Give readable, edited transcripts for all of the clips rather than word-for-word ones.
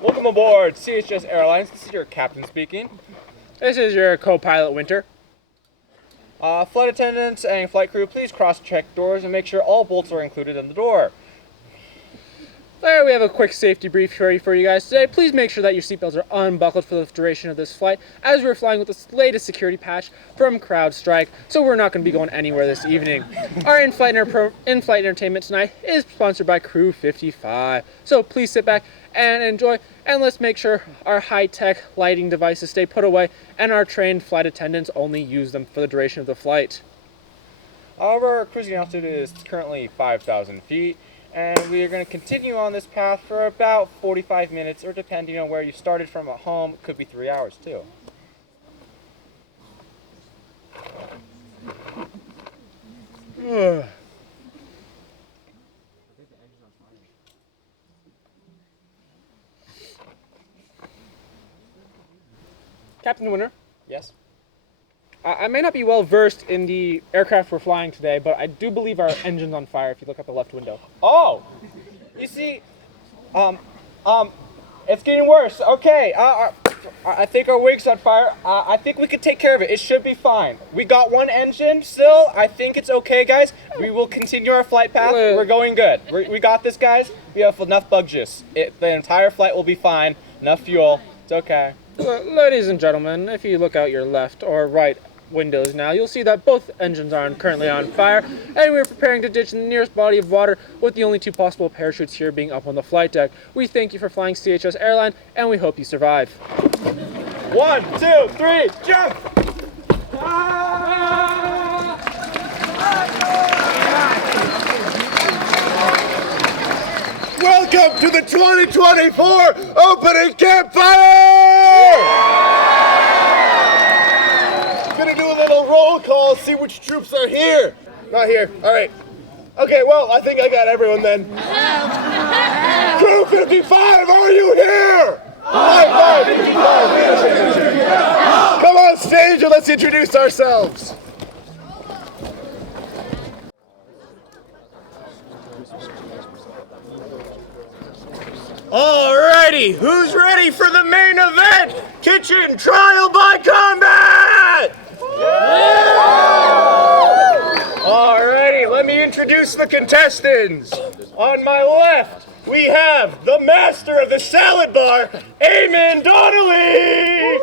Welcome aboard CHS Airlines. This is your captain speaking. This is your co-pilot, Winter. Flight attendants and flight crew, please cross-check doors and make sure all bolts are included in the door. There, we have a quick safety brief for you guys today. Please make sure that your seatbelts are unbuckled for the duration of this flight, as we're flying with the latest security patch from CrowdStrike, so we're not going to be going anywhere this evening. Our in-flight entertainment tonight is sponsored by Crew 55, so please sit back and enjoy, and let's make sure our high-tech lighting devices stay put away, and our trained flight attendants only use them for the duration of the flight. Our cruising altitude is currently 5,000 feet. And we are going to continue on this path for about 45 minutes, or depending on where you started from at home, it could be 3 hours too. Captain Winter? Yes? I may not be well versed in the aircraft we're flying today, but I do believe our engine's on fire if you look at the left window. Oh! You see, it's getting worse. Okay, I think our wing's on fire. I think we can take care of it. It should be fine. We got one engine still. I think it's okay, guys. We will continue our flight path. We're going good. We got this, guys. We have enough bug juice. The entire flight will be fine. Enough fuel. It's okay. Ladies and gentlemen, if you look out your left or right windows now, you'll see that both engines are currently on fire, and we're preparing to ditch the nearest body of water, with the only two possible parachutes here being up on the flight deck. We thank you for flying CHS Airlines, and we hope you survive. 1, 2, 3, jump! Welcome to the 2024 opening Campfire! Gonna do a little roll call, see which troops are here. Not here, all right. Okay, well, I think I got everyone then. Crew 55, are you here? High 55. Come on stage and let's introduce ourselves. Alrighty, who's ready for the main event? Kitchen Trial by Combat! Alrighty, let me introduce the contestants. On my left, we have the master of the salad bar, Eamon Donnelly!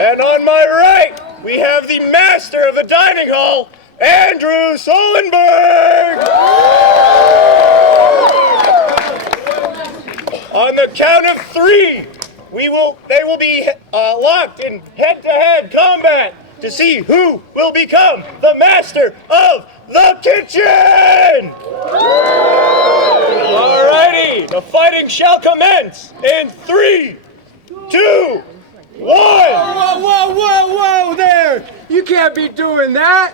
And on my right, we have the master of the dining hall, Andrew Solenberg! On the count of 3, they will be locked in head-to-head combat to see who will become the master of the kitchen! Alrighty, the fighting shall commence in 3, 2, 1! Whoa there! You can't be doing that!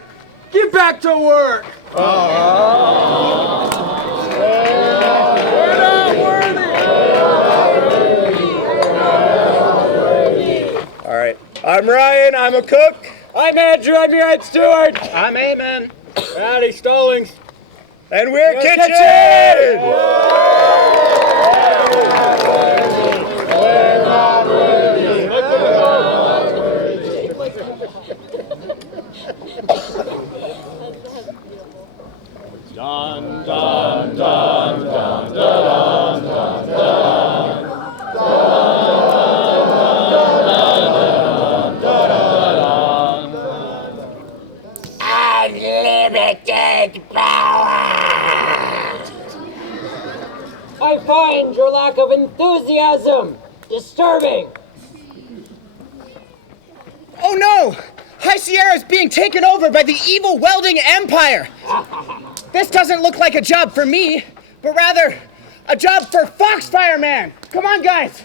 Get back to work! We're not worthy! Alright, I'm Ryan, I'm a cook. I'm Andrew, I'm your head steward! I'm Amen. Howdy, Stallings. And we're Kitchen! Dun, dun, dun, dun, dun, dun, dun. Unlimited power! I find your lack of enthusiasm disturbing. Oh no! High Sierra is being taken over by the evil Welding Empire! This doesn't look like a job for me, but rather a job for Foxfire Man! Come on, guys!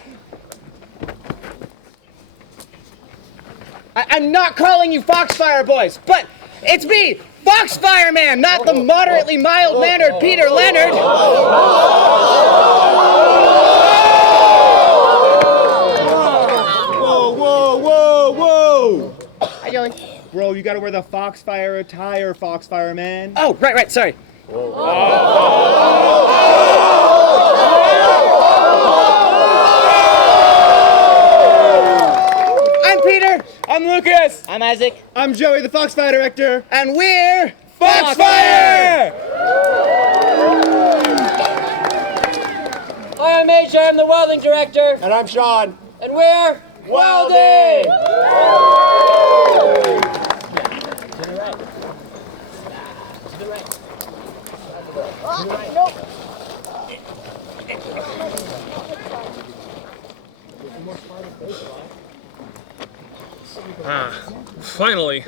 I'm not calling you Foxfire boys, but it's me, Foxfire Man, not the moderately mild-mannered Peter Leonard! Whoa! How you doing? Bro, you gotta wear the Foxfire attire, Foxfire man. Oh, right, sorry. I'm Peter. I'm Lucas. I'm Isaac. I'm Joey, the Foxfire director. And we're Foxfire! I am AJ, I'm the welding director, And I'm Sean. and we're Welding! Finally,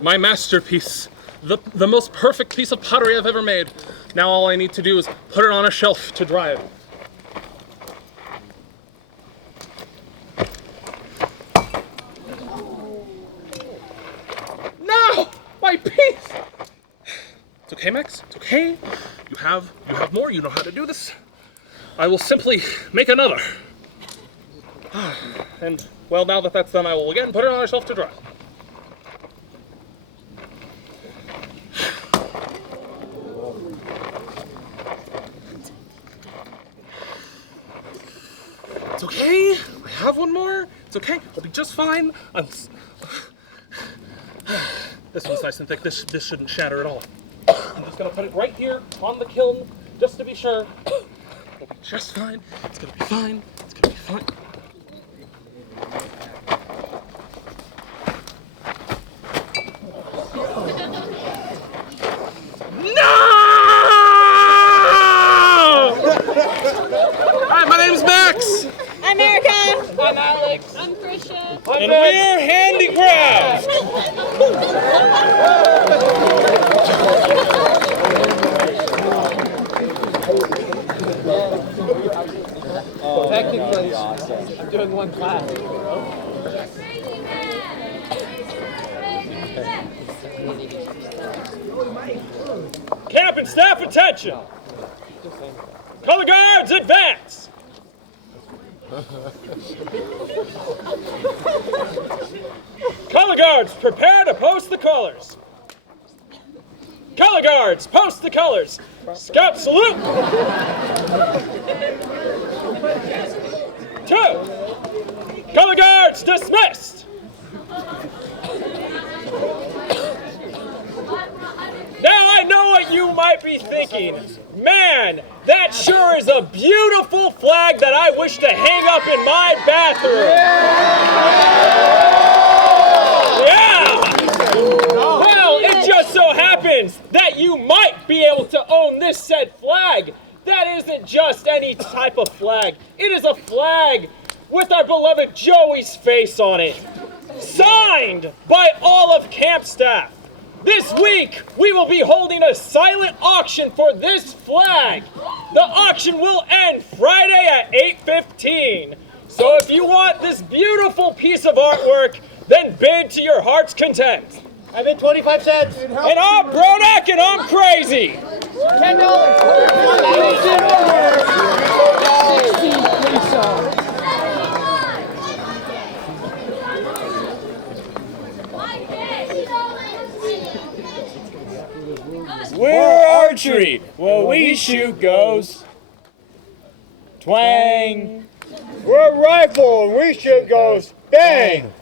my masterpiece, the most perfect piece of pottery I've ever made. Now all I need to do is put it on a shelf to dry it. No! My piece! It's okay, Max. It's okay. You have more. You know how to do this. I will simply make another. And, well, now that that's done, I will again put it on a shelf to dry. I have one more. It's okay. I'll be just fine. This one's nice and thick. This shouldn't shatter at all. I'm just gonna put it right here on the kiln, just to be sure. It'll be just fine. It's gonna be fine. It's gonna be fine. No! Hi, my name's Max. I'm Erica. I'm Alex. I'm Christian. And we're Handicraft. Technically, I'm doing one class. Camp and staff attention! Color guards, advance! Color guards, prepare to post the colors. Color guards, post the colors. Scout salute! 2. Color guards, dismissed! Now I know what you might be thinking. Man, that sure is a beautiful flag that I wish to hang up in my bathroom. Yeah! Well, it just so happens that you might be able to own this said flag. That isn't just any type of flag. It is a flag with our beloved Joey's face on it. Signed by all of camp staff. This week, we will be holding a silent auction for this flag. The auction will end Friday at 8:15. So if you want this beautiful piece of artwork, then bid to your heart's content. I bid 25 cents. And I'm Brodak and I'm crazy. We're archery. Well, we shoot goes twang. We're rifle and we shoot goes bang.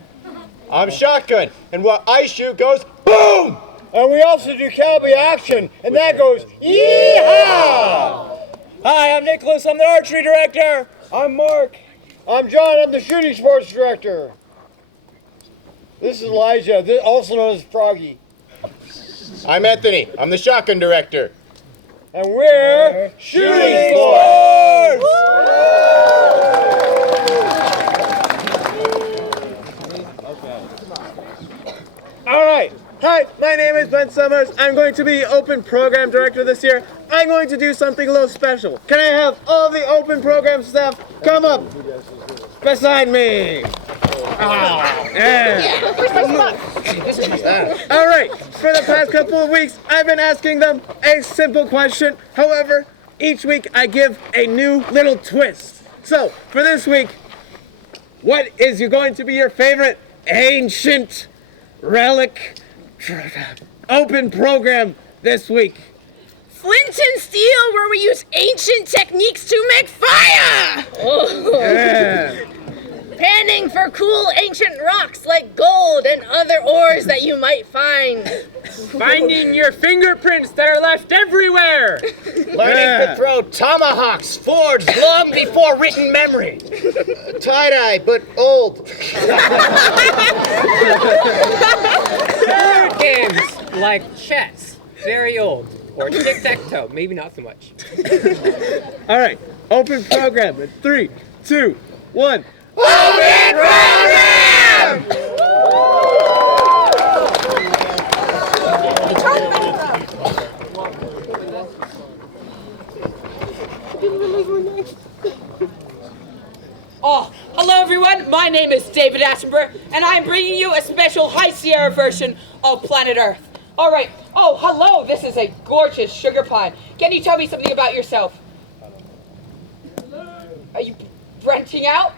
I'm shotgun and what I shoot goes boom. And we also do cowboy action and that goes yeehaw. Hi, I'm Nicholas. I'm the archery director. I'm Mark. I'm John. I'm the shooting sports director. This is Elijah, also known as Froggy. I'm Anthony. I'm the shotgun director. And we're shooting sports! All right. Hi, my name is Ben Summers. I'm going to be open program director this year. I'm going to do something a little special. Can I have all the open program staff come up beside me? Yeah. All right. For the past couple of weeks, I've been asking them a simple question. However, each week I give a new little twist. So, for this week, what is going to be your favorite ancient relic open program this week? Flint and steel, where we use ancient techniques to make fire! Yeah. Panning for cool ancient rocks like gold and other ores that you might find. Finding your fingerprints that are left everywhere. Learning to throw tomahawks forged long before written memory. Tie-dye, but old. Board games like chess, very old. Or tic-tac-toe, maybe not so much. All right, open program in 3, 2, 1. Open program! Oh, hello everyone, my name is David Attenborough, and I'm bringing you a special High Sierra version of Planet Earth. All right, oh, hello, this is a gorgeous sugar pine. Can you tell me something about yourself? Are you renting out?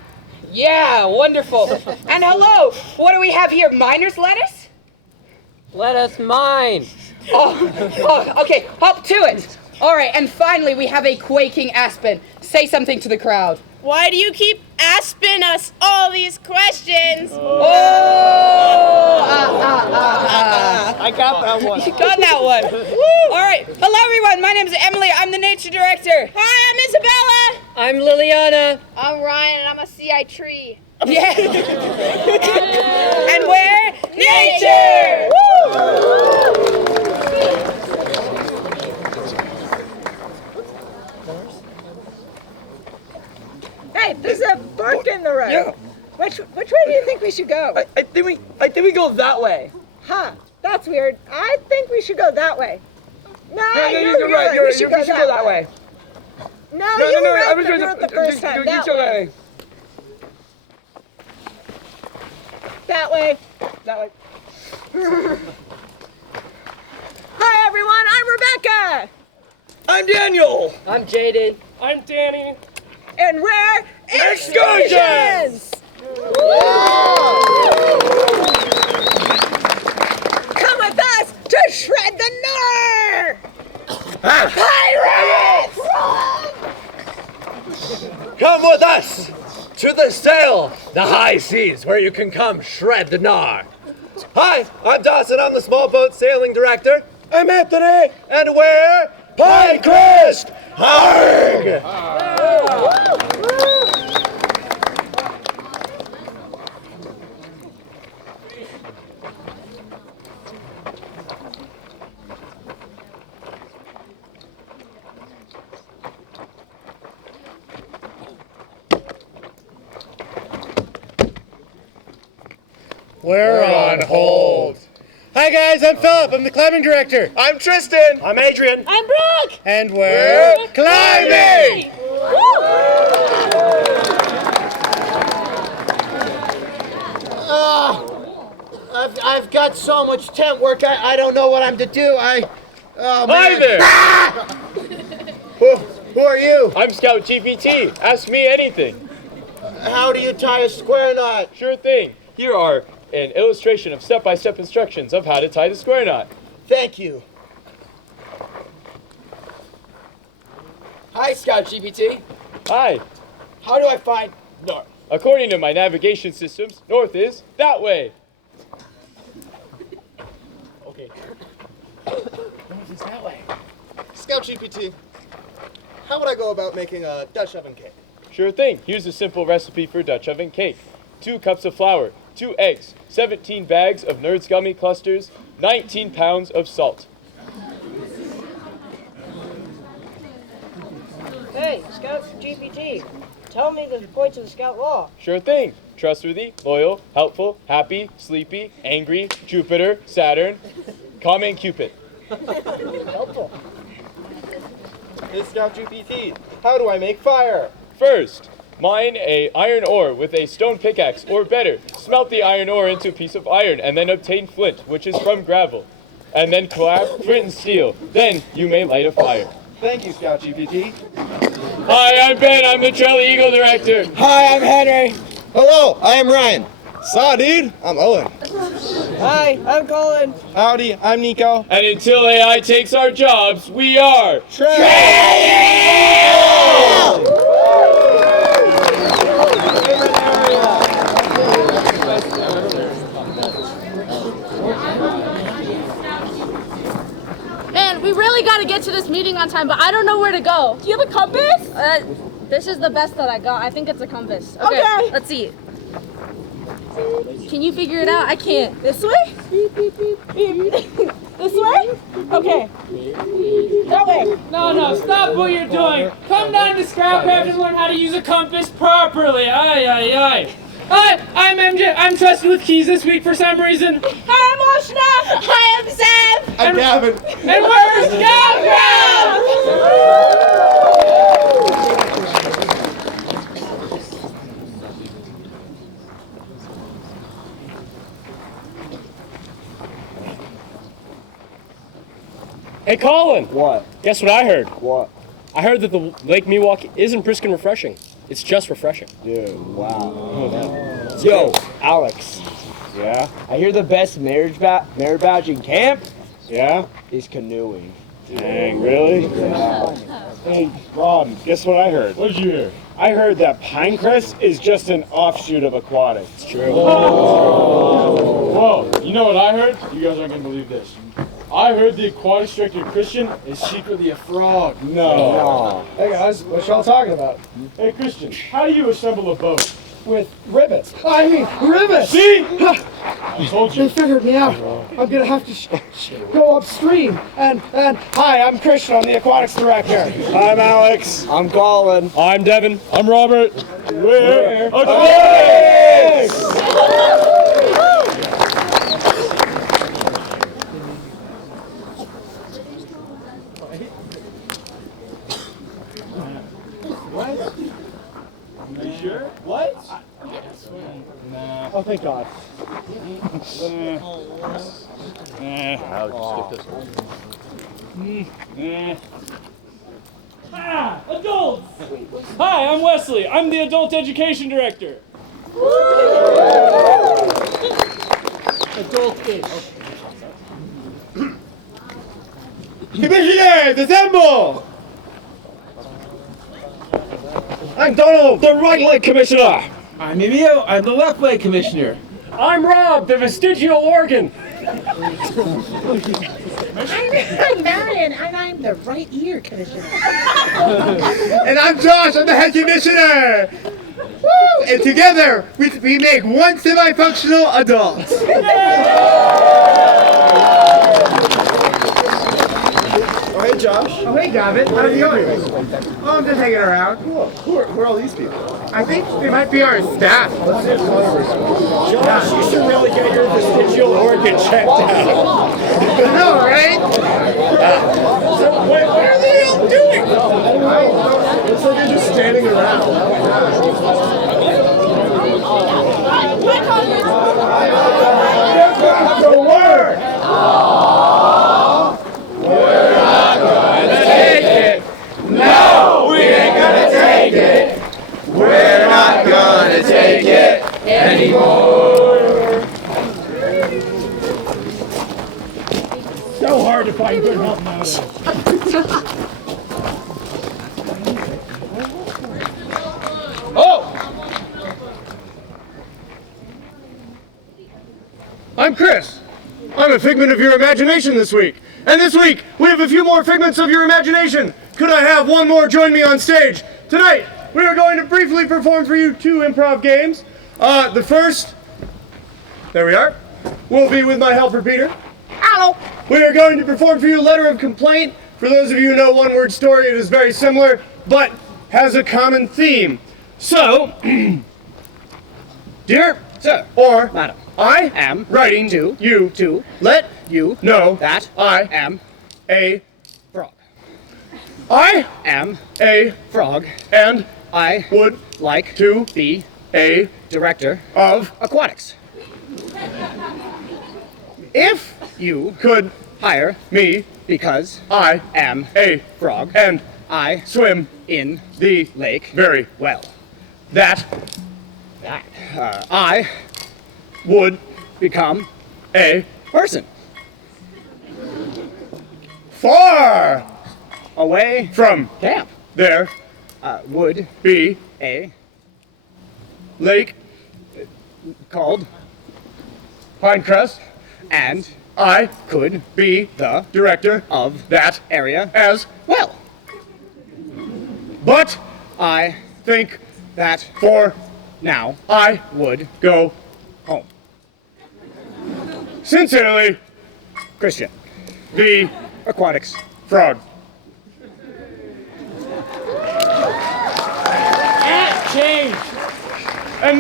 Yeah, wonderful. And hello, what do we have here, miner's lettuce? Let us mine. Oh, okay, up to it. All right, and finally we have a quaking aspen. Say something to the crowd. Why do you keep asking us all these questions. I got that one. You got that one. All right. Hello, everyone. My name is Emily. I'm the nature director. Hi, I'm Isabella. I'm Liliana. I'm Ryan, and I'm a CI tree. Yeah. And we're nature. Hey, there's a fork in the road. Yeah. Which way do you think we should go? I think we go that way. Huh, that's weird. I think we should go that way. No, You're right. We should go that way. No, you were right the first time. That way. That way. That way. Hi, everyone. I'm Rebecca. I'm Daniel. I'm Jaden. I'm Danny. And we're Excursions. Come with us to shred the gnar! Pirates! Come with us to the sail, the high seas, where you can come shred the gnar. Hi, I'm Dawson. I'm the small boat sailing director. I'm Anthony. And we're Pinecrest. Harg! We're on hold. Hi guys, I'm Philip. I'm the climbing director. I'm Tristan. I'm Adrian. I'm Brooke. And we're climbing. I've got so much tent work, I don't know what I'm to do. Hi there! Who are you? I'm Scout GPT. Ask me anything. How do you tie a square knot? Sure thing. Here are an illustration of step-by-step instructions of how to tie the square knot. Thank you. Hi, Scout GPT. Hi. How do I find north? According to my navigation systems, north is that way. Okay. North is that way. Scout GPT, how would I go about making a Dutch oven cake? Sure thing. Here's a simple recipe for Dutch oven cake. 2 cups of flour, 2 eggs, 17 bags of Nerds gummy clusters, 19 pounds of salt. Hey, Scout GPT, tell me the points of the Scout Law. Sure thing. Trustworthy, loyal, helpful, happy, sleepy, angry, Jupiter, Saturn, Comet, and Cupid. Helpful. Hey, Scout GPT, how do I make fire? First, mine a iron ore with a stone pickaxe, or better, smelt the iron ore into a piece of iron, and then obtain flint, which is from gravel. And then collab flint and steel. Then you may light a fire. Thank you, Scout GPT. Hi, I'm Ben. I'm the Trelly Eagle Director. Hi, I'm Henry. Hello, I am Ryan. Saw, dude. I'm Owen. Hi, I'm Colin. Howdy, I'm Nico. And until AI takes our jobs, we are Man, we really gotta get to this meeting on time, but I don't know where to go. Do you have a compass? This is the best that I got. I think it's a compass. Okay. Let's see. Can you figure it out? I can't. This way? This way? Okay. That way. No, stop what you're doing. Come down to Scoutcraft and learn how to use a compass properly. Aye. Hi, I'm MJ. I'm trusted with keys this week for some reason. Hi, I'm Oshna. Hi, I'm Seth. I'm Gavin. And we're Hey, Colin! What? Guess what I heard? What? I heard that the Lake Miwok isn't brisk and refreshing. It's just refreshing. Dude, wow. Yo, Alex. Yeah? I hear the best merit badge in camp. Yeah? Is canoeing. Dang, really? Yeah. Hey, Ron, guess what I heard? What'd you hear? I heard that Pinecrest is just an offshoot of Aquatics. It's true. Whoa, you know what I heard? You guys aren't gonna believe this. I heard the Aquatics director Christian is secretly a frog. No. Hey guys, what y'all talking about? Hey Christian, how do you assemble a boat? With rivets. I mean, rivets! See? I told you. They figured me out. I'm gonna have to go upstream. And hi, I'm Christian. I'm the Aquatics director. I'm Alex. I'm Colin. I'm Devin. I'm Robert. We're Aquatics! What? Oh, thank God. I'll skip this Ah, adults! Hi, I'm Wesley. I'm the adult education director. Adult-ish. Commissioners, assemble! I'm Donald, the right leg commissioner. I'm Emil, I'm the left leg commissioner. I'm Rob, the vestigial organ. I'm Marion, and I'm the right ear commissioner. And I'm Josh, I'm the head commissioner. Woo! And together, we make one semi-functional adult. Oh, hey, Josh. Oh, hey, David. How's it going? Oh, I'm just hanging around. Cool. Who are all these people? I think they might be our staff. Josh, you should really get your vestigial organ checked out. I know, right? So, what are they all doing? It's like they're just standing around. The word! We're not gonna take it. No, we ain't gonna take it. We're not gonna take it anymore. So hard to find good help nowadays. Oh! I'm Chris. I'm a figment of your imagination this week. And this week, we have a few more figments of your imagination. Could I have one more join me on stage? Tonight, we are going to briefly perform for you 2 improv games. The first, there we are, will be with my helper Peter. Hello. We are going to perform for you Letter of Complaint. For those of you who know one-word story, it is very similar, but has a common theme. So, dear sir or madam, I am writing to you to let you know that I am a frog. I am a frog, and I would like to be a director of Aquatics. If you could hire me because I am a frog and I swim in the lake very well, that I would become a person far away from camp. There would be a lake called Pinecrest, and I could be the director of that area as well. But I think that for now I would go home. Sincerely, Christian, the Aquatics frog. Act change! And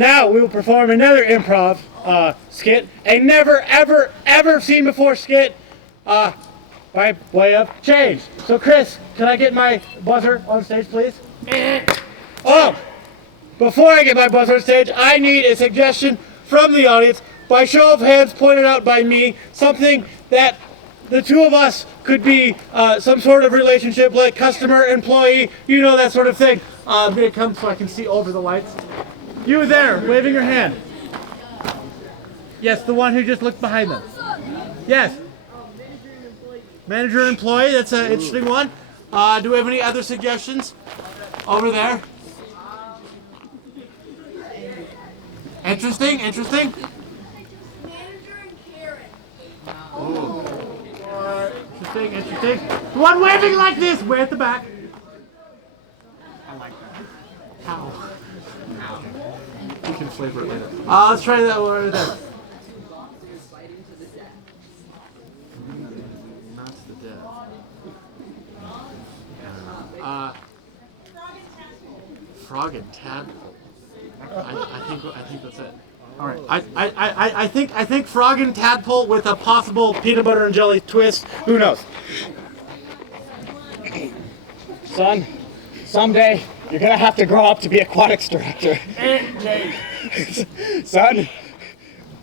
now we will perform another improv skit, a never ever seen before skit by way of change. So Chris, can I get my buzzer on stage, please? Oh, before I get my buzzer on stage, I need a suggestion from the audience, by show of hands pointed out by me, something that the two of us could be some sort of relationship, like customer, employee, you know, that sort of thing. I'm gonna come so I can see over the lights. You there, waving your hand. Yes, the one who just looked behind them. Yes. Manager and employee, that's an interesting one. Do we have any other suggestions? Over there. Interesting. Manager and Karen. Ooh. Interesting. The one waving like this, way at the back. I like that. Ow. You can flavor it later. Let's try that one right there. Not the death. Frog and tadpole. I think that's it. All right. I think frog and tadpole with a possible peanut butter and jelly twist. Who knows? Son, someday you're gonna have to grow up to be aquatics director. Son,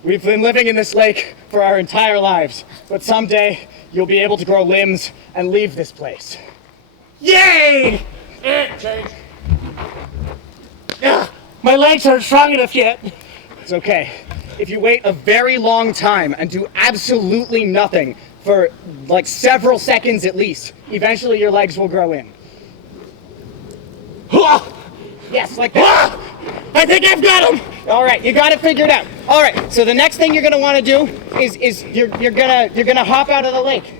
we've been living in this lake for our entire lives, but someday you'll be able to grow limbs and leave this place. Yay! My legs aren't strong enough yet. It's okay. If you wait a very long time and do absolutely nothing for like several seconds at least, eventually your legs will grow in. Yes, like that. I think I've got him. All right, you got it figured out. All right, so the next thing you're gonna want to do is you're gonna hop out of the lake.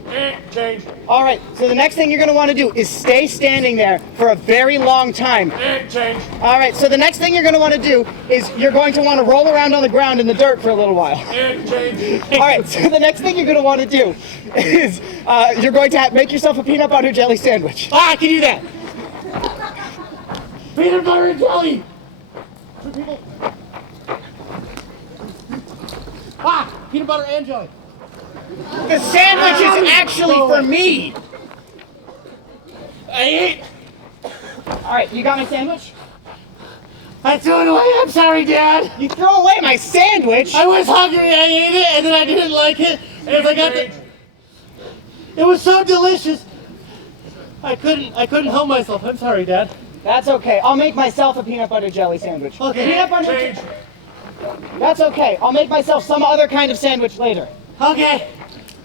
Change. All right, so the next thing you're gonna want to do is stay standing there for a very long time. Change. All right, so the next thing you're gonna want to do is you're going to want to roll around on the ground in the dirt for a little while. Change. All right, so the next thing you're gonna want to do is you're going to make yourself a peanut butter jelly sandwich. I can do that. Peanut butter and jelly. Peanut butter and jelly. The sandwich is actually for me. I ate. All right, you got my sandwich? I threw it away. I'm sorry, Dad. You threw away my sandwich? I was hungry. I ate it, and then I didn't like it. And if I got it was so delicious. I couldn't help myself. I'm sorry, Dad. That's okay. I'll make myself a peanut butter jelly sandwich. Okay. Peanut butter. That's okay. I'll make myself some other kind of sandwich later. Okay.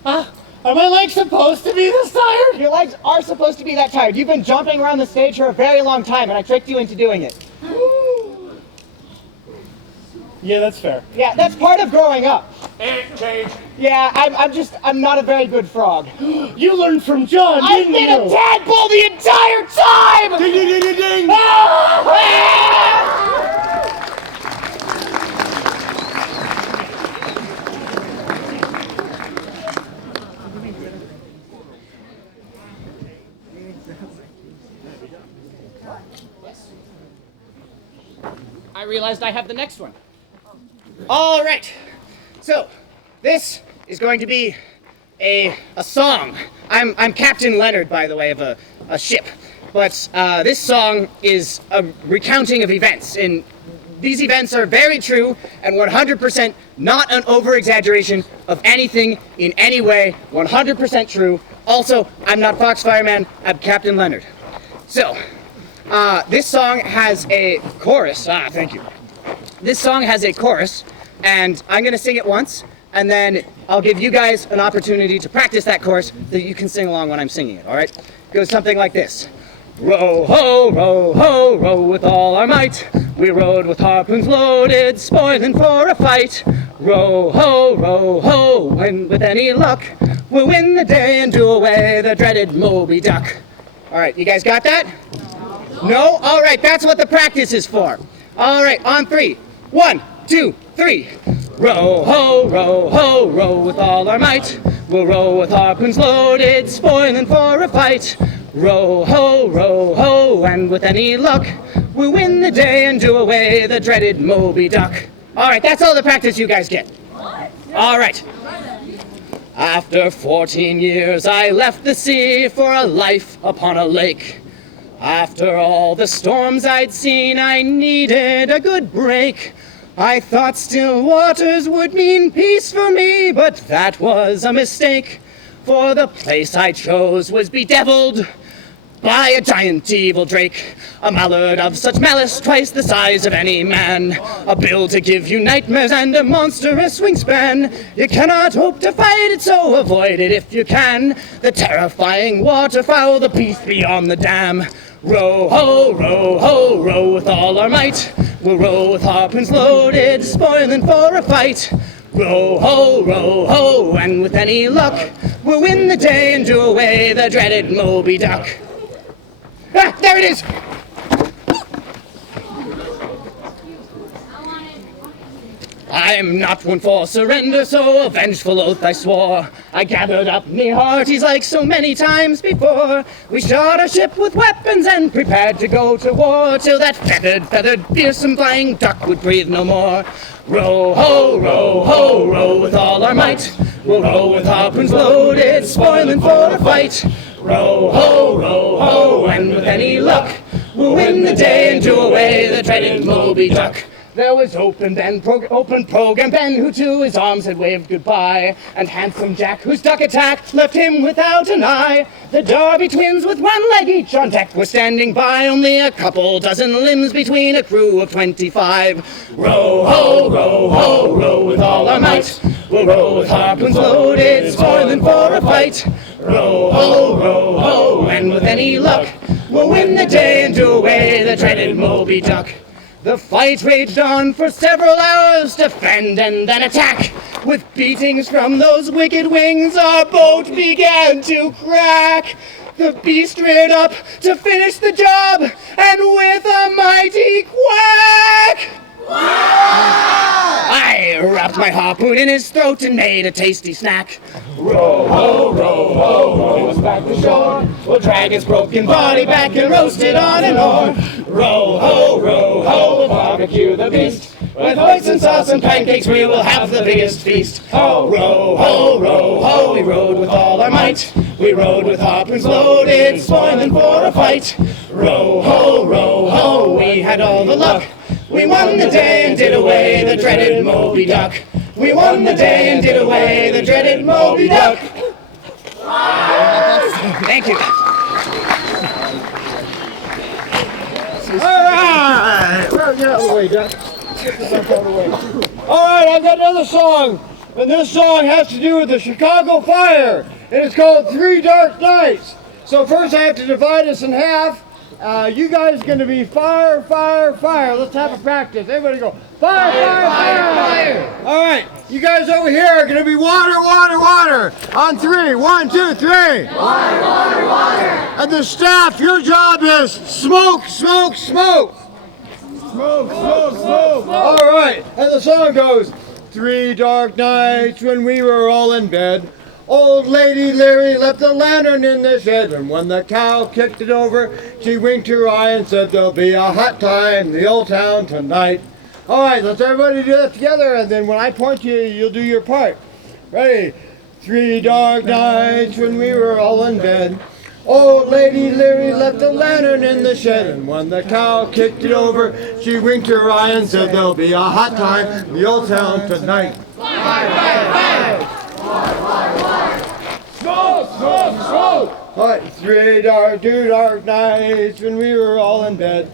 Are my legs supposed to be this tired? Your legs are supposed to be that tired. You've been jumping around the stage for a very long time, and I tricked you into doing it. Yeah, that's fair. Yeah, that's part of growing up. Change. Yeah, I'm not a very good frog. You learned from John, I've didn't you? been a tadpole the entire time! Ding, ding, ding, ding, ding! I realized I have the next one. All right. So, this is going to be a song. I'm Captain Leonard, by the way, of a ship. But this song is a recounting of events, and these events are very true and 100% not an over-exaggeration of anything in any way. 100% true. Also, I'm not Foxfire Man. I'm Captain Leonard. So, this song has a chorus. Thank you. This song has a chorus, and I'm going to sing it once, and then I'll give you guys an opportunity to practice that chorus so that you can sing along when I'm singing it, all right? It goes something like this. Row, ho, row with all our might. We rowed with harpoons loaded, spoiling for a fight. Row, ho, and with any luck, we'll win the day and do away the dreaded Moby Duck. All right, you guys got that? No? All right, that's what the practice is for. All right, on three. 1, 2, 3. Row, ho, row with all our might. We'll row with harpoons loaded, spoiling for a fight. Row, ho, and with any luck, we'll win the day and do away the dreaded Moby Duck. All right, that's all the practice you guys get. All right. After 14 years, I left the sea for a life upon a lake. After all the storms I'd seen, I needed a good break. I thought still waters would mean peace for me, but that was a mistake. For the place I chose was bedeviled by a giant evil drake, a mallard of such malice twice the size of any man, a bill to give you nightmares and a monstrous wingspan. You cannot hope to fight it, so avoid it if you can. The terrifying waterfowl, the beast beyond the dam. Row, ho, row with all our might. We'll row with harpoons loaded, spoiling for a fight. Row, ho, and with any luck, we'll win the day and do away the dreaded Moby Duck. Ah, there it is! I'm not one for surrender, so a vengeful oath I swore. I gathered up me hearties like so many times before. We shot our ship with weapons and prepared to go to war, till that feathered, fearsome flying duck would breathe no more. Row, ho, row with all our might. We'll row with harpoons loaded, spoiling for a fight. Row, ho, and with any luck, we'll win the day and do away the dreaded Moby Duck. There was open program Ben, who to his arms had waved goodbye, and handsome Jack, whose duck attack left him without an eye. The Darby twins with one leg each on deck were standing by, only a couple dozen limbs between a crew of 25. Row, ho, row with all our might. We'll row with harpoons loaded, spoiling for a fight. Row, ho, and with any luck, we'll win the day and do away the dreaded Moby Duck. The fight raged on for several hours, defend and then attack. With beatings from those wicked wings, our boat began to crack. The beast reared up to finish the job, and with a mighty quack, I wrapped my harpoon in his throat and made a tasty snack. Row, ho, us back to shore. We'll drag his broken body back and roast it on an oar. Row, ho, we'll barbecue the beast. With hoisin sauce and pancakes we will have the biggest feast. Oh, row, ho, we rowed with all our might. We rowed with harpoons loaded, spoiling for a fight. Row, ho, we had all the luck. We won the day and did away the dreaded Moby Duck. We won the day and did away the dreaded Moby Duck. Thank you. All right! Get out of the way, Duck. Get the duck out of the way. All right, I've got another song. And this song has to do with the Chicago fire. And it's called 3 Dark Nights. So first I have to divide this in half. You guys are going to be fire, fire, fire. Let's have a practice. Everybody go, fire, fire, fire, fire. All right, you guys over here are going to be water, water, water. On 3, 1, 2, 3. Water, water, water. And the staff, your job is smoke, smoke, smoke. Smoke, smoke, smoke. All right, and the song goes, 3 dark nights when we were all in bed. Old Lady Leary left a lantern in the shed, and when the cow kicked it over, she winked her eye and said there'll be a hot time in the old town tonight. All right, let's everybody do that together, and then when I point to you, you'll do your part. Ready? 3 dark nights when we were all in bed. Old Lady Leary left a lantern in the shed, and when the cow kicked it over, she winked her eye and said there'll be a hot time in the old town tonight. Fire, fire, fire! Smoke, smoke, smoke! All right, 3 dark nights when we were all in bed.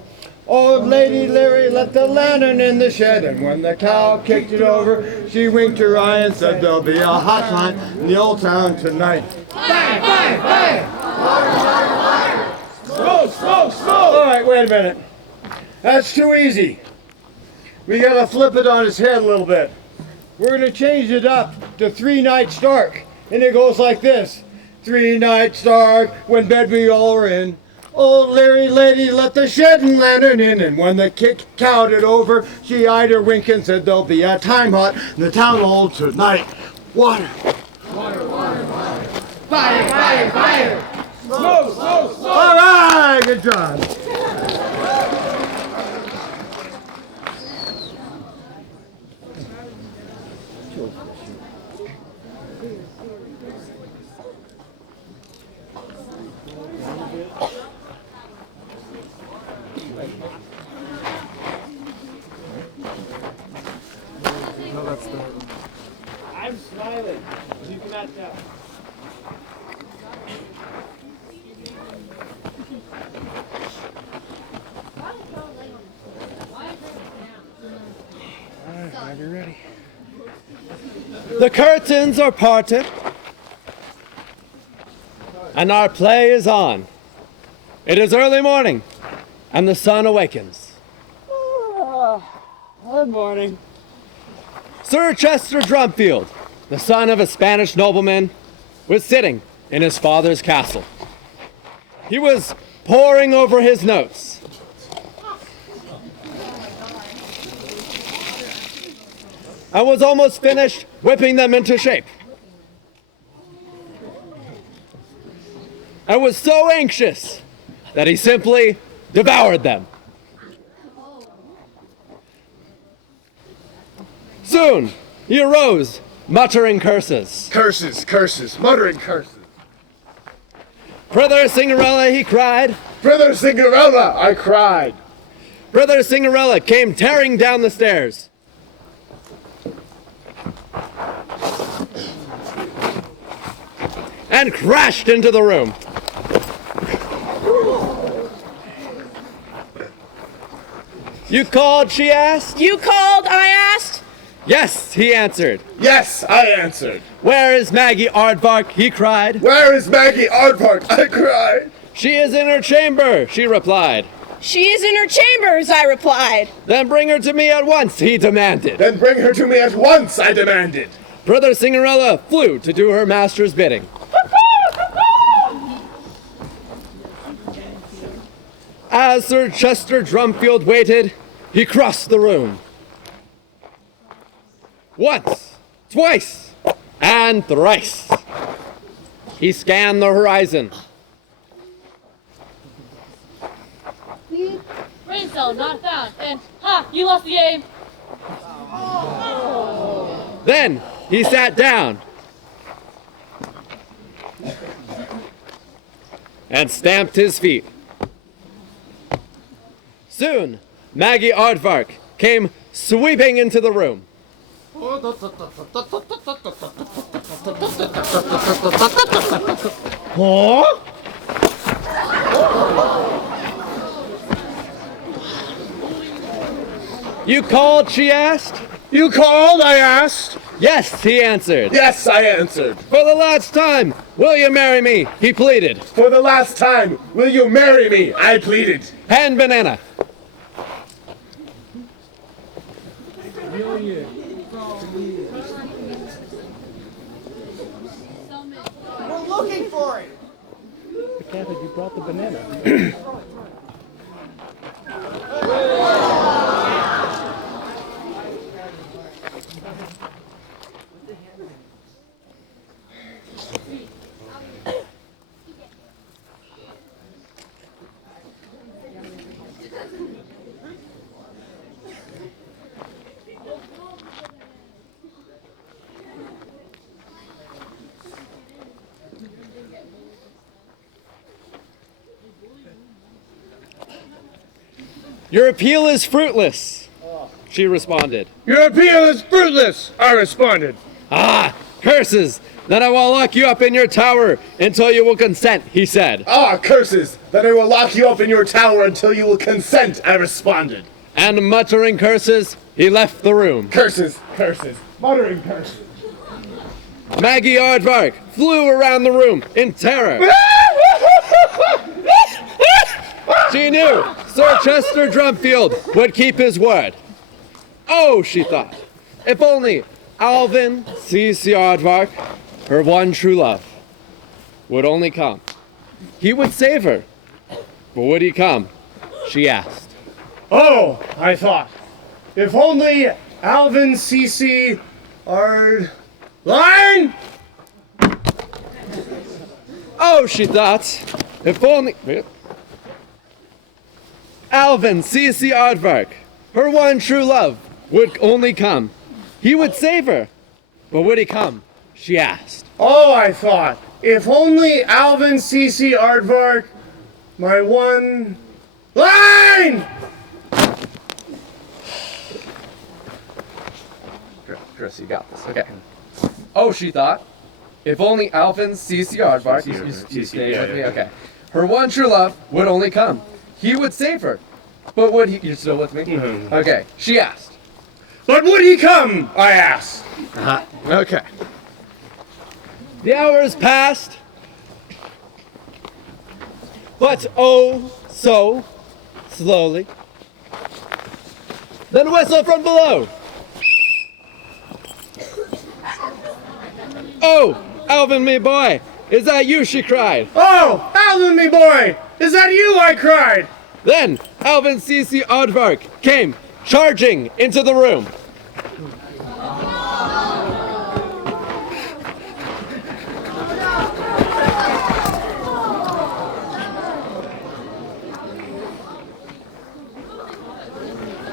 Old Lady Leary left a lantern in the shed, and when the cow kicked it over, she winked her eye and said there'll be a hot time in the old town tonight. Fire, fire, fire! Water, water, water! Smoke, smoke, smoke! All right, wait a minute. That's too easy. We gotta flip it on its head a little bit. We're gonna change it up to 3 nights dark. And it goes like this. 3 nights dark, when bed we all were in. Old Leary Lady let the shed and lantern in, and when the cow did over, she eyed her wink and said there'll be a time hot in the town hall tonight. Water. Water, water, water. Fire, fire, fire. Smoke, smoke, smoke. All right, good job. I'm smiling. You cannot tell. The curtains are parted, and our play is on. It is early morning, and the sun awakens. Good morning. Sir Chester Drumfield, the son of a Spanish nobleman, was sitting in his father's castle. He was poring over his notes. I was almost finished whipping them into shape. I was so anxious that he simply devoured them. Soon, he arose, muttering curses. Curses, muttering curses. Brother Cinderella, he cried. Brother Cinderella, I cried. Brother Cinderella came tearing down the stairs. And crashed into the room. You called, she asked? You called, I asked? Yes, he answered. Yes, I answered. Where is Maggie Aardvark? He cried. Where is Maggie Aardvark? I cried. She is in her chamber, she replied. She is in her chambers, I replied. Then bring her to me at once, he demanded. Then bring her to me at once, I demanded. Brother Cinderella flew to do her master's bidding. As Sir Chester Drumfield waited, he crossed the room. Once, twice, and thrice. He scanned the horizon. Brain cell not found, and ha! You lost the game. Then he sat down and stamped his feet. Soon, Maggie Aardvark came sweeping into the room. Huh? You called, she asked? You called, I asked. Yes, he answered. Yes, I answered. For the last time, will you marry me? He pleaded. For the last time, will you marry me? I pleaded. Hand banana. We're looking for it. Kathy, you brought the banana. Your appeal is fruitless, she responded. Your appeal is fruitless, I responded. Ah, curses! Then I will lock you up in your tower until you will consent, he said. Ah, curses! Then I will lock you up in your tower until you will consent, I responded. And muttering curses, he left the room. Curses, muttering curses. Maggie Aardvark flew around the room in terror. She knew Sir Chester Drumfield would keep his word. Oh, she thought, if only Alvin C.C. Aardvark, her one true love, would only come. He would save her. But would he come? She asked. Oh, I thought, if only Alvin C.C. Ard... Line! Oh, she thought, if only... Alvin C.C. Aardvark, her one true love, would only come. He would save her. But would he come? She asked. Oh, I thought, if only Alvin C.C. Aardvark, my one... Line! Chris, you got this. Okay. Oh, she thought, if only Alvin C.C. Aardvark, you stay with me? Okay. Her one true love would only come. He would save her. But would he... You're still with me? Mm-hmm. Okay. She asked. But would he come? I asked. Okay. The hours passed, but oh so slowly. Then a whistle from below. Oh, Alvin, me boy, is that you? She cried. Oh, Alvin, me boy, is that you? I cried. Then Alvin C.C. Oddvark came charging into the room.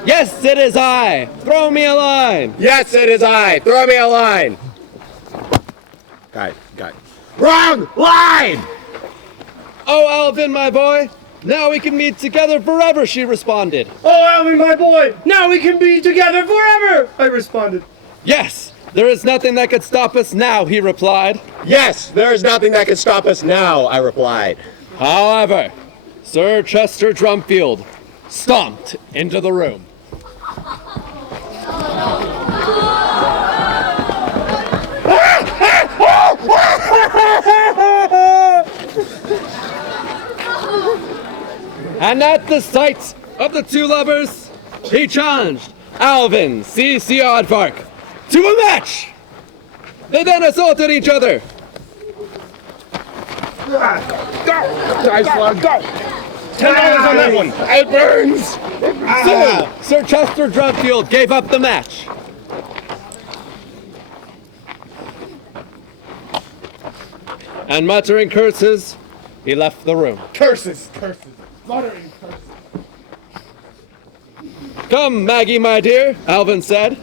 Yes, it is I. Throw me a line. Yes, it is I. Throw me a line. Guy. Wrong line! Oh, Alvin, my boy, now we can meet together forever, she responded. Oh, Alvin, my boy, now we can be together forever, I responded. Yes, there is nothing that could stop us now, he replied. Yes, there is nothing that can stop us now, I replied. However, Sir Chester Drumfield stomped into the room. And at the sight of the two lovers, he challenged Alvin C.C. Oddvark to a match. They then assaulted each other. Nice one, go! $10 on that one. It burns. So, Sir Chester Drumfield gave up the match. And muttering curses, he left the room. Curses. Muttering curses. Come, Maggie, my dear, Alvin said.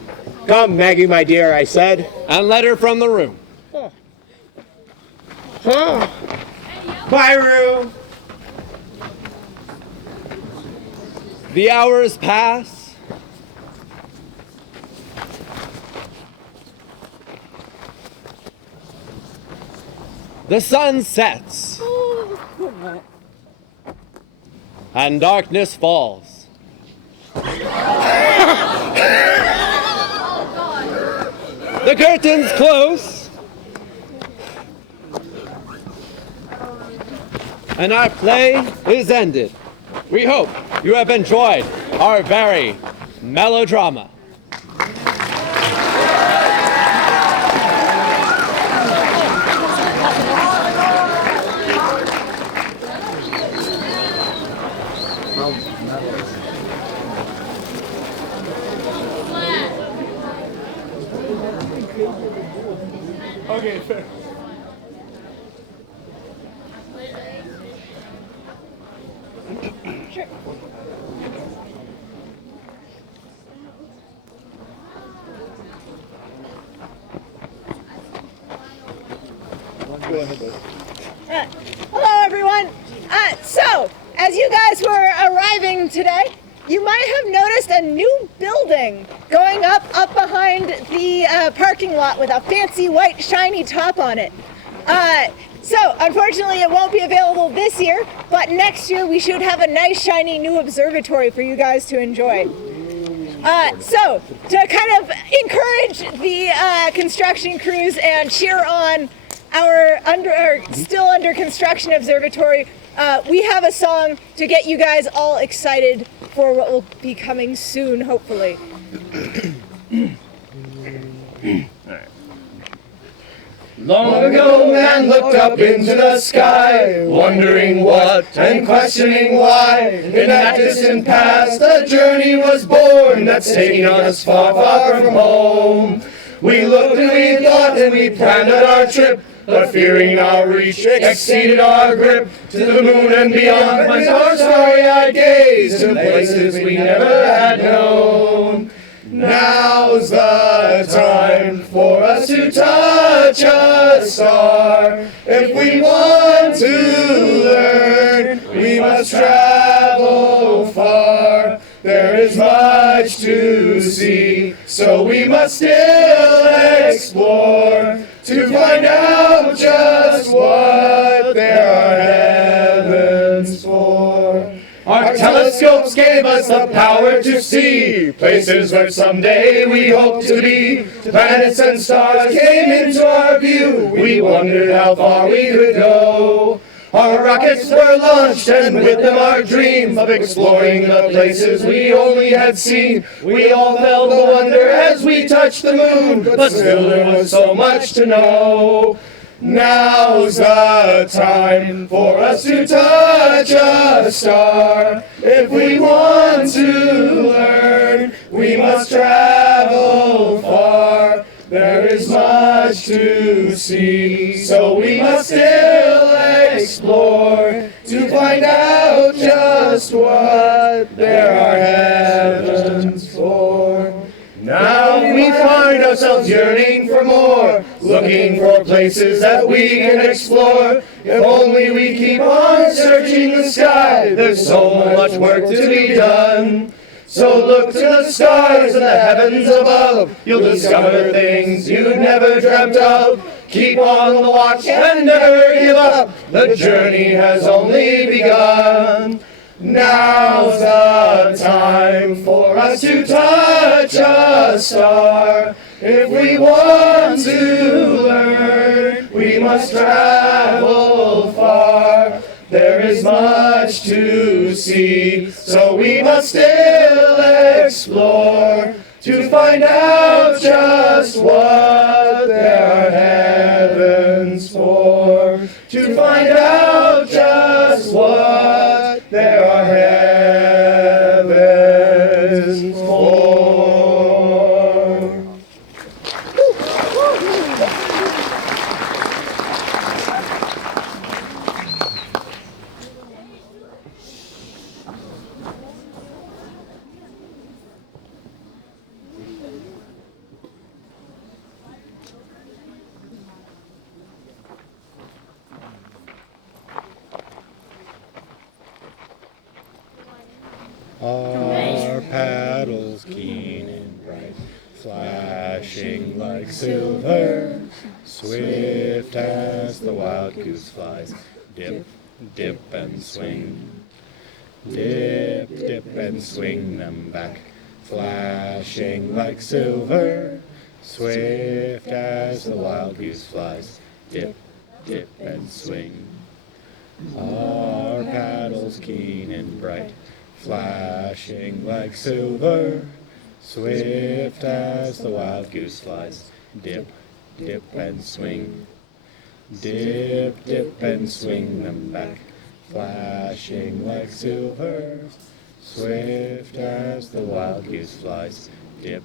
Come, Maggie, my dear, I said. And led her from the room. Bye, Roo. The hours pass. The sun sets. And darkness falls. The curtains close. And our play is ended. We hope you have enjoyed our very melodrama. Okay, fair. Sure. Hello, everyone. So, as you guys were arriving today, you might have noticed a new building going up behind the parking lot with a fancy white shiny top on it. So, unfortunately, it won't be available this year, but next year we should have a nice shiny new observatory for you guys to enjoy. So, to kind of encourage the construction crews and cheer on our still under construction observatory, we have a song to get you guys all excited for what will be coming soon, hopefully. Long ago, man looked up into the sky, wondering what and questioning why. In that distant past, a journey was born that's taking us far, far from home. We looked and we thought and we planned out our trip, but fearing our reach exceeded our grip. To the moon and beyond went our starry-eyed gaze, to places we never had known. Now's the time for us to touch a star. If we want to learn, we must travel far. There is much to see, so we must still explore to find out just what there are heavens for. Our telescopes gave us the power to see places where someday we hope to be. Planets and stars came into our view. We wondered how far we could go. Our rockets were launched, and with them our dream of exploring the places we only had seen. We all felt the wonder as we touched the moon, but still there was so much to know. Now's the time for us to touch a star. If we want to learn, we must travel far. There is much to see, so we must still explore to find out just what there are heavens for. Now we find ourselves yearning for more, looking for places that we can explore. If only we keep on searching the sky, there's so much work to be done. So look to the stars and the heavens above. You'll discover things you never dreamt of. Keep on the watch and never give up. The journey has only begun. Now's the time for us to touch a star. If we want to learn, we must travel far. There is much to see, so we must still explore to find out just what there are heavens for. To find out just what there are heavens for. Our paddles keen and bright, flashing like silver, swift as the wild goose flies, dip, dip and swing. Dip, dip and swing them back, flashing like silver, swift as the wild goose flies, dip, dip and swing. Our paddles keen and bright, flashing like silver, swift as the wild goose flies, dip, dip and swing. Dip, dip and swing them back, flashing like silver, swift as the wild goose flies, dip,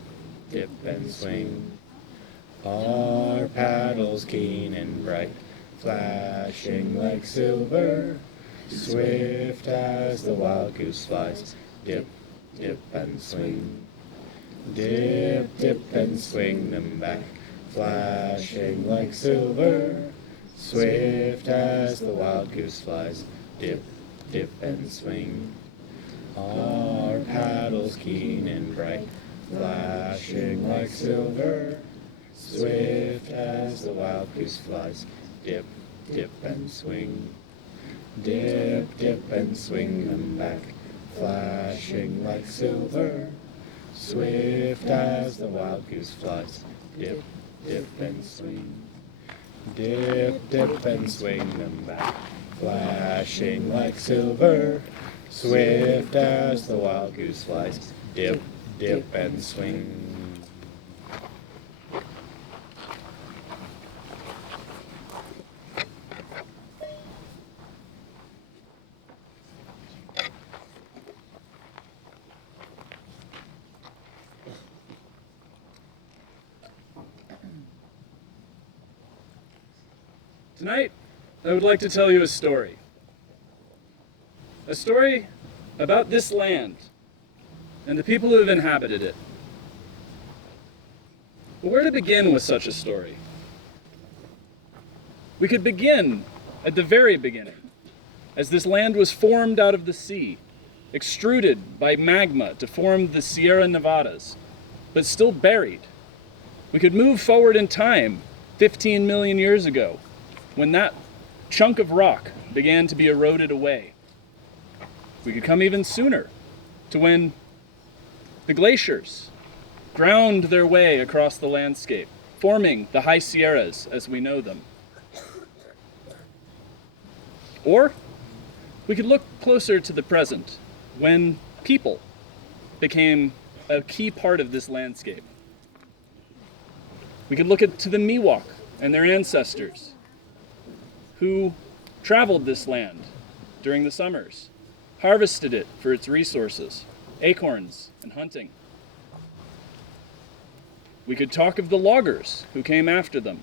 dip and swing. Our paddles keen and bright, flashing like silver, swift as the wild goose flies, dip, dip and swing. Dip, dip and swing them back, flashing like silver, swift as the wild goose flies, dip, dip and swing. Our paddles keen and bright, flashing like silver, swift as the wild goose flies, dip, dip and swing. Dip, dip and swing them back, flashing like silver, swift as the wild goose flies, dip, dip and swing. Dip, dip and swing them back, flashing like silver, swift as the wild goose flies, dip, dip and swing. Tonight, I would like to tell you a story. A story about this land and the people who have inhabited it. But where to begin with such a story? We could begin at the very beginning, as this land was formed out of the sea, extruded by magma to form the Sierra Nevadas, but still buried. We could move forward in time 15 million years ago, when that chunk of rock began to be eroded away. We could come even sooner, to when the glaciers ground their way across the landscape, forming the High Sierras as we know them. Or we could look closer to the present, when people became a key part of this landscape. We could look to the Miwok and their ancestors, who traveled this land during the summers, harvested it for its resources, acorns and hunting. We could talk of the loggers who came after them,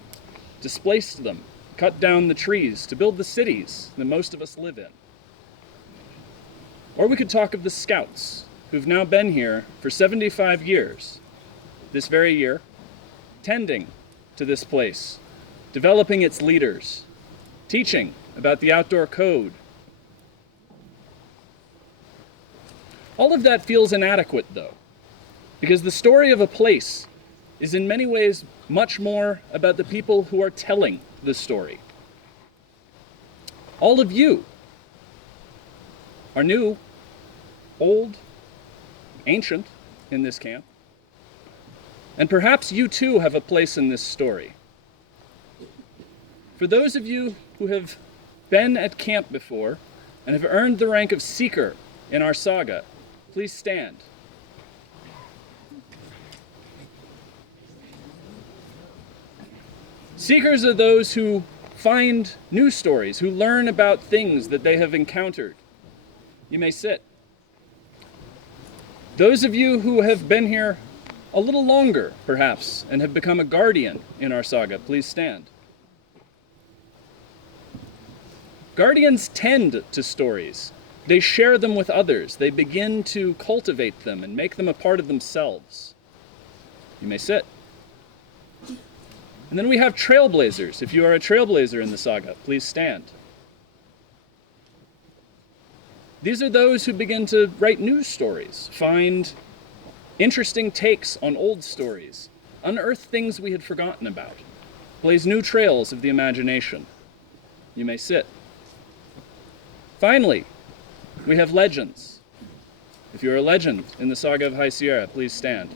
displaced them, cut down the trees to build the cities that most of us live in. Or we could talk of the scouts who've now been here for 75 years, this very year, tending to this place, developing its leaders, teaching about the outdoor code. All of that feels inadequate, though, because the story of a place is in many ways much more about the people who are telling the story. All of you are new, old, ancient in this camp, and perhaps you too have a place in this story. For those of you who have been at camp before and have earned the rank of Seeker in our saga, please stand. Seekers are those who find new stories, who learn about things that they have encountered. You may sit. Those of you who have been here a little longer, perhaps, and have become a guardian in our saga, please stand. Guardians tend to stories. They share them with others. They begin to cultivate them and make them a part of themselves. You may sit. And then we have trailblazers. If you are a trailblazer in the saga, please stand. These are those who begin to write new stories, find interesting takes on old stories, unearth things we had forgotten about, blaze new trails of the imagination. You may sit. Finally, we have legends. If you're a legend in the Saga of High Sierra, please stand.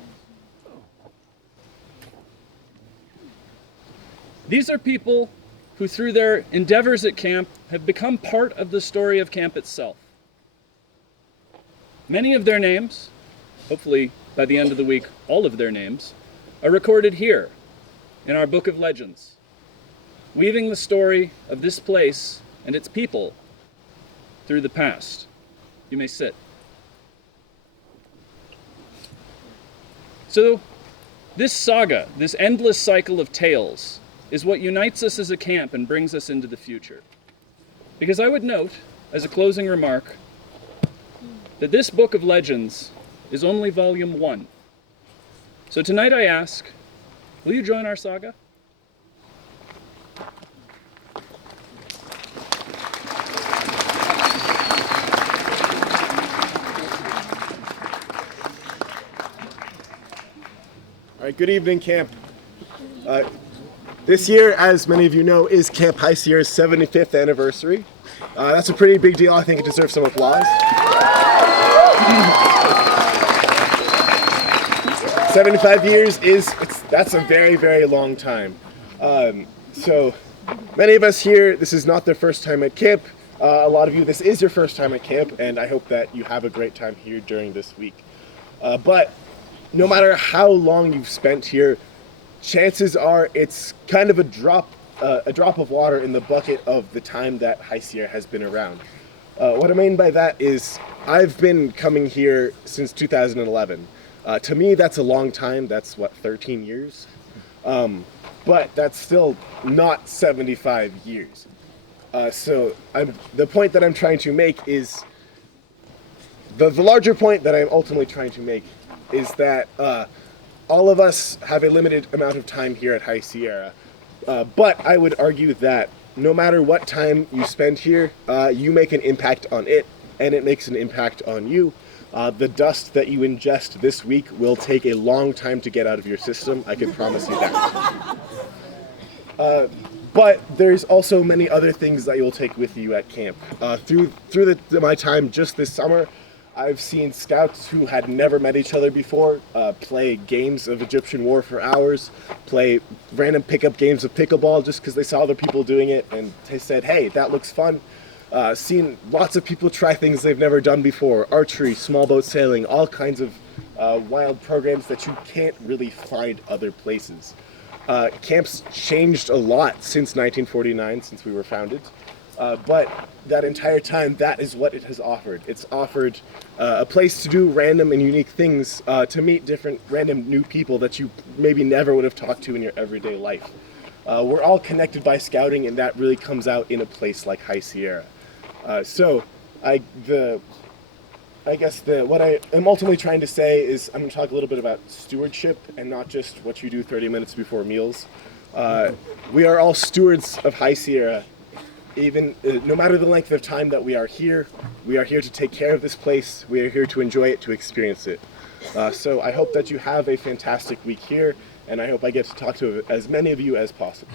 These are people who, through their endeavors at camp, have become part of the story of camp itself. Many of their names, hopefully by the end of the week, all of their names, are recorded here in our Book of Legends, weaving the story of this place and its people through the past. You may sit. So, this saga, this endless cycle of tales, is what unites us as a camp and brings us into the future. Because I would note, as a closing remark, that this Book of Legends is only Volume 1. So tonight I ask, will you join our saga? All right, good evening, camp. This year, as many of you know, is Camp High Sierra's 75th anniversary. That's a pretty big deal. I think it deserves some applause. 75 years that's a very, very long time. So many of us here, this is not their first time at camp. A lot of you, this is your first time at camp, and I hope that you have a great time here during this week. But no matter how long you've spent here, chances are it's kind of a drop of water in the bucket of the time that High Sierra has been around. What I mean by that is I've been coming here since 2011. To me, that's a long time. That's, 13 years? But that's still not 75 years. So the point that I'm trying to make is, the larger point that I'm ultimately trying to make is that all of us have a limited amount of time here at High Sierra. But I would argue that no matter what time you spend here, you make an impact on it, and it makes an impact on you. The dust that you ingest this week will take a long time to get out of your system. I can promise you that. But there's also many other things that you'll take with you at camp. Through my time just this summer, I've seen scouts who had never met each other before play games of Egyptian war for hours, play random pickup games of pickleball just because they saw other people doing it and they said, hey, that looks fun. Seen lots of people try things they've never done before, archery, small boat sailing, all kinds of wild programs that you can't really find other places. Camps changed a lot since 1949, since we were founded. But that entire time, that is what it has offered. It's offered a place to do random and unique things, to meet different random new people that you maybe never would have talked to in your everyday life. We're all connected by scouting, and that really comes out in a place like High Sierra. What I am ultimately trying to say is I'm going to talk a little bit about stewardship and not just what you do 30 minutes before meals. We are all stewards of High Sierra. Even no matter the length of time that we are here to take care of this place. We are here to enjoy it, to experience it. So I hope that you have a fantastic week here, and I hope I get to talk to as many of you as possible.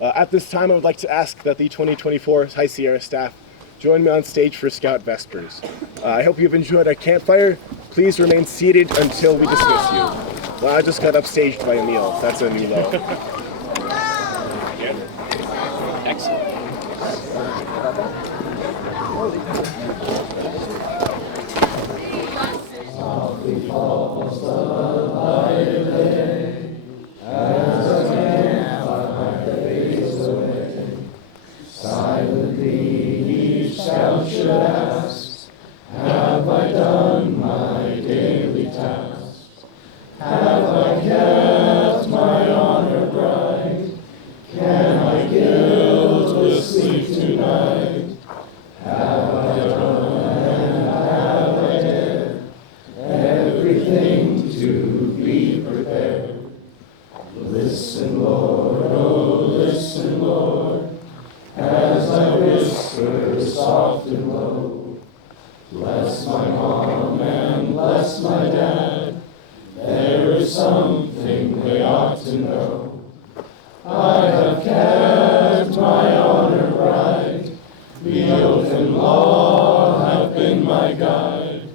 At this time, I would like to ask that the 2024 High Sierra staff join me on stage for Scout Vespers. I hope you've enjoyed our campfire. Please remain seated until we dismiss you. Well, I just got upstaged by Emil. That's a new low. Excellent. Softly falls the light of day as the campfire fades away. Silently each scout should ask, have I done my daily task? Have I kept my honor bright? Can my guilt sleep tonight? Have I done and have I dared everything to be prepared? Listen, Lord, oh listen, Lord, as I whisper soft and low. Bless my mom and bless my dad, there is something they ought to know. I have kept my honor right, the oath and law have been my guide.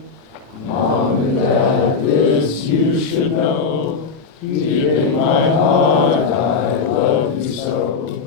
Mom and Dad, this you should know, deep in my heart I love you so.